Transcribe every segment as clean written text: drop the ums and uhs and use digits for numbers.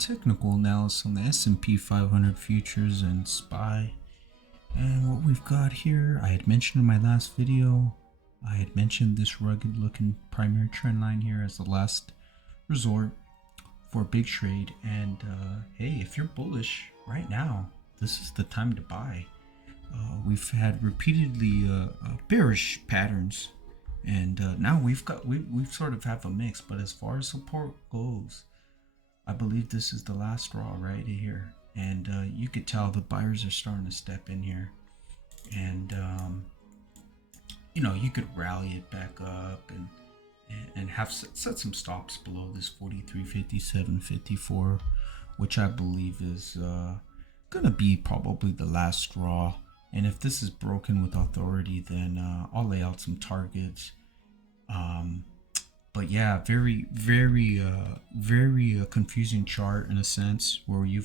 technical analysis on the S&P 500 futures and SPY. And what we've got here, I had mentioned in my last video, I had mentioned this rugged looking primary trend line here as the last resort for a big trade. And hey, if you're bullish right now, this is the time to buy. We've had repeatedly bearish patterns, and now we've sort of have a mix. But as far as support goes, I believe this is the last straw right here, and you could tell the buyers are starting to step in here, and you could rally it back up and have set some stops below this 43.57.54, which I believe is gonna be probably the last straw. And if this is broken with authority, then I'll lay out some targets. But yeah, very confusing chart in a sense, where we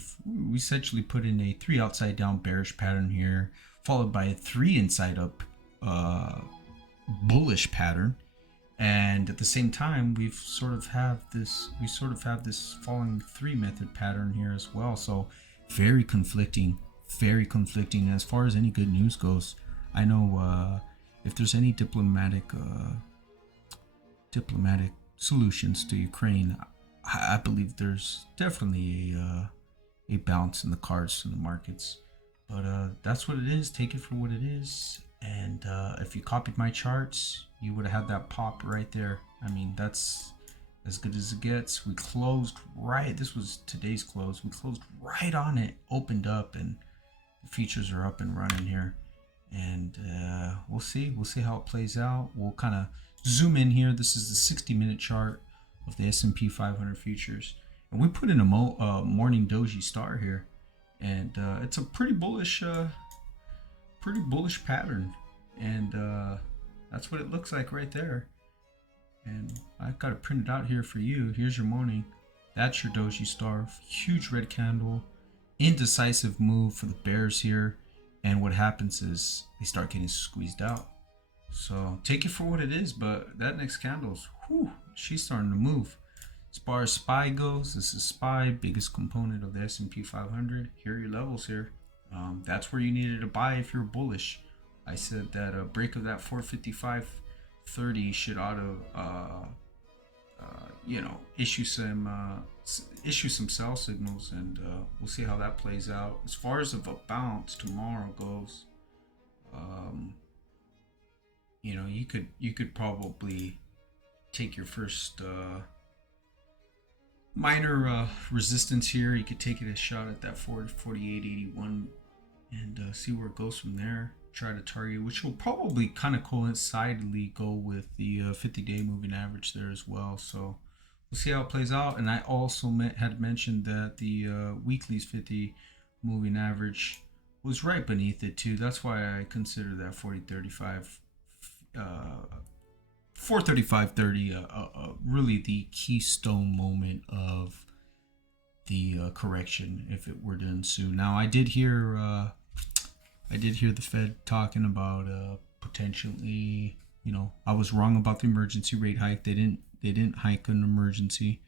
essentially put in a 3 outside down bearish pattern here, followed by a 3 inside up bullish pattern, and at the same time we sort of have this falling 3 method pattern here as well. So very conflicting as far as any good news goes. I know if there's any diplomatic solutions to Ukraine, I believe there's definitely a bounce in the cards in the markets. But that's what it is. Take it for what it is. And if you copied my charts, you would have had that pop right there. I mean, that's as good as it gets. We closed right. This was today's close. We closed right on it, opened up, and the futures are up and running here. And we'll see how it plays out. We'll kind of zoom in here. This is the 60-minute chart of the S&P 500 futures, and we put in a morning doji star here, and it's a pretty bullish pattern, and that's what it looks like right there. And I've got it printed out here for you. Here's your morning. That's your doji star. Huge red candle, indecisive move for the bears here, and what happens is they start getting squeezed out. So take it for what it is, but that next candle's, she's starting to move. As far as SPY goes, this is SPY, biggest component of the S&P 500. Here are your levels here. That's where you needed to buy if you're bullish. I said that a break of that 455.30 should issue some sell signals, and we'll see how that plays out. As far as of a bounce tomorrow goes, you could probably take your first minor resistance here. You could take it a shot at that 48.81 and see where it goes from there. Try to target, which will probably kind of coincidentally go with the 50-day moving average there as well. So we'll see how it plays out. And I also had mentioned that the weekly's 50 moving average was right beneath it too. That's why I consider that 435.30 really the keystone moment of the correction if it were to ensue. Now I did hear the Fed talking about potentially, I was wrong about the emergency rate hike. They didn't hike an emergency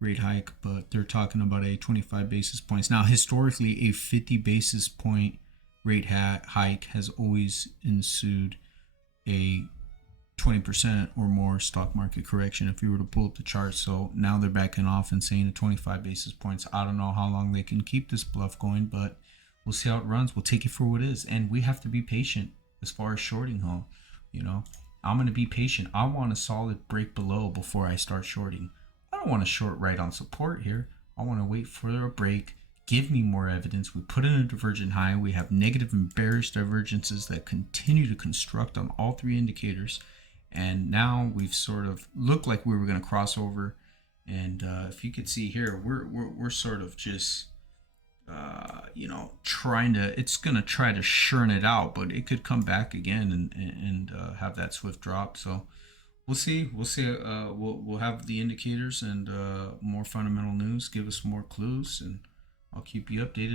rate hike, but they're talking about a 25 basis points. Now historically, a 50 basis point rate hike has always ensued a 20% or more stock market correction if you were to pull up the chart. So now they're backing off and saying a 25 basis points. I don't know how long they can keep this bluff going, but we'll see how it runs. We'll take it for what it is, and we have to be patient as far as shorting home. I'm going to be patient. I want a solid break below before I start shorting. I don't want to short right on support here. I want to wait for a break. Give me more evidence. We put in a divergent high. We have negative and bearish divergences that continue to construct on all 3 indicators. And now we've sort of looked like we were going to cross over. And if you could see here, we're sort of just, it's going to try to churn it out, but it could come back again and have that swift drop. So we'll see. We'll have the indicators and more fundamental news give us more clues, and I'll keep you updated.